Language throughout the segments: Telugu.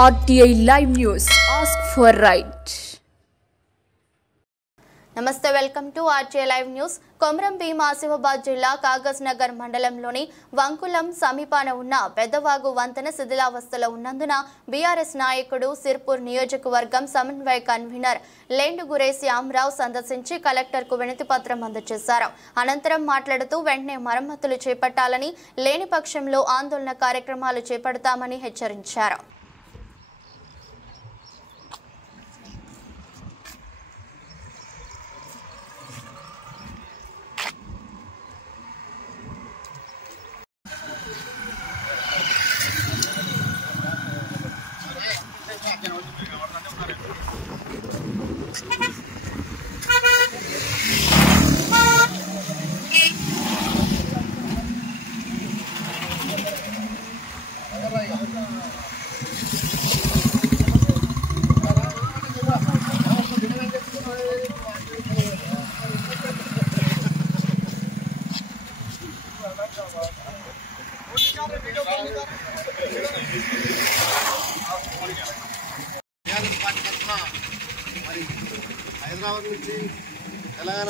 RTI Live News. Ask for right. నమస్తే, welcome to RTI Live News. Komaram Bheem Asifabad జిల్లా కాగజ్ నగర్ మండలంలోని వంకులం సమీపాన ఉన్న పెద్దవాగు వంతెన శిథిలావస్థలో ఉన్నందున బీఆర్ఎస్ నాయకుడు సిర్పూర్ నియోజకవర్గం సమన్వయ కన్వీనర్ లేండుగురే శ్యామరావు సందర్శించి కలెక్టర్కు వినతి పత్రం అందజేశారు. అనంతరం మాట్లాడుతూ వెంటనే మరమ్మతులు చేపట్టాలని, లేని పక్షంలో ఆందోళన కార్యక్రమాలు చేపడతామని హెచ్చరించారు. హైదరాబాద్ నుంచి తెలంగాణ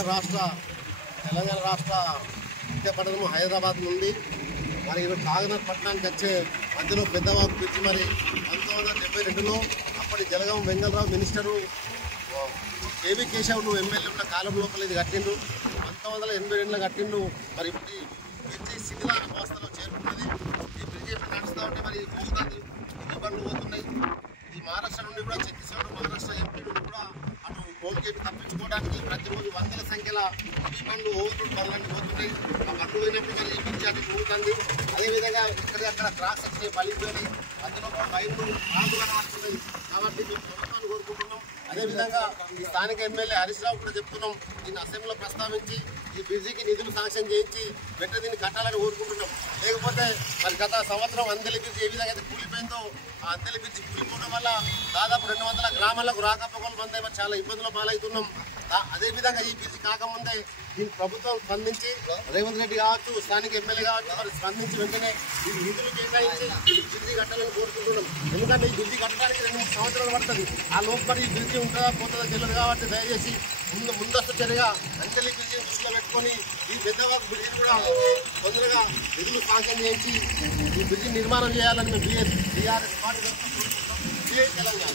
రాష్ట్ర ముఖ్య పట్టణం హైదరాబాద్ నుండి మరి ఈరోజు కాగనగర్ పట్టణానికి వచ్చే మధ్యలో పెద్దవాగు బ్రిడ్జి మరి 1972లో అప్పటి Jalagam Vengala Rao minister KV Keshav MLA ఉన్న కాలం లోపల ఇది కట్టిండు. 1982లో కట్టిండు. మరి ఇప్పుడు బ్రిడ్జి శిథిలావస్థలో చేరుకున్నది. ఈ బ్రిడ్జి ఎప్పుడు నడుస్తూ ఉంటే మరి పోతుంది, బండ్లు పోతున్నాయి. ఈ మహారాష్ట్ర నుండి కూడా ఛత్తీస్గఢ్, మహారాష్ట్ర ఎంపీ నుండి కూడా అటు టోల్గేట్ తప్పించుకోవడానికి ప్రతిరోజు వందల సంఖ్యలో ఈ బండ్లు ఓవర్ బండ్లన్నీ పోతున్నాయి. ఆ బండ్లు పోయినప్పుడు మరి ఈ బ్రిడ్జి అటు పోతుంది. అదేవిధంగా అక్కడ క్రాస్ వచ్చినాయి, పలిపోయినాయి. అందులో బయలు ఆటలు కనబడుతున్నాయి. కాబట్టి మేము ప్రభుత్వాన్ని కోరుకుంటున్నాం. అదేవిధంగా ఈ స్థానిక ఎమ్మెల్యే హరీష్ రావు కూడా చెప్తున్నాం, దీన్ని అసెంబ్లీలో ప్రస్తావించి ఈ బ్రిడ్జికి నిధులు శాంక్షన్ చేయించి వెంటనే దీన్ని కట్టాలని కోరుకుంటున్నాం. లేకపోతే మరి గత సంవత్సరం అందెల బ్రిడ్జి ఏ విధంగా అయితే కూలిపోయిందో ఆ అందెల బ్రిడ్జి కూలిపోవడం వల్ల దాదాపు 200 గ్రామాలకు రాకపోకలు బంద్ అయ్యి చాలా ఇబ్బందుల పాలవుతున్నాం. అదేవిధంగా ఈ బ్రిడ్జి కాకముందే దీన్ని ప్రభుత్వం స్పందించి రేవంత్ రెడ్డి కావచ్చు, స్థానిక ఎమ్మెల్యే కావచ్చు, మరి స్పందించి వెంటనే ఈ నిధులు కేటాయించి బ్రిడ్జి కట్టాలని కోరుకుంటున్నాం. ఎందుకంటే ఈ బ్రిడ్జి కట్టడానికి 2-3 సంవత్సరాలు పడుతుంది. ఆ లోపల ఈ బ్రిడ్జి ఉంటుందా పోతుందా తెలియదు. కాబట్టి దయచేసి ముందస్తు చర్యగా అంచెలి బ్రిడ్జిని దృష్టిలో పెట్టుకొని ఈ పెద్దవాగు బ్రిడ్జిని కూడా తొందరగా నిధులు శాంక్షన్ చేయించి ఈ బ్రిడ్జి నిర్మాణం చేయాలని మేము బీఆర్ఎస్ పార్టీ కోరుకుంటున్నాం. జై తెలంగాణ.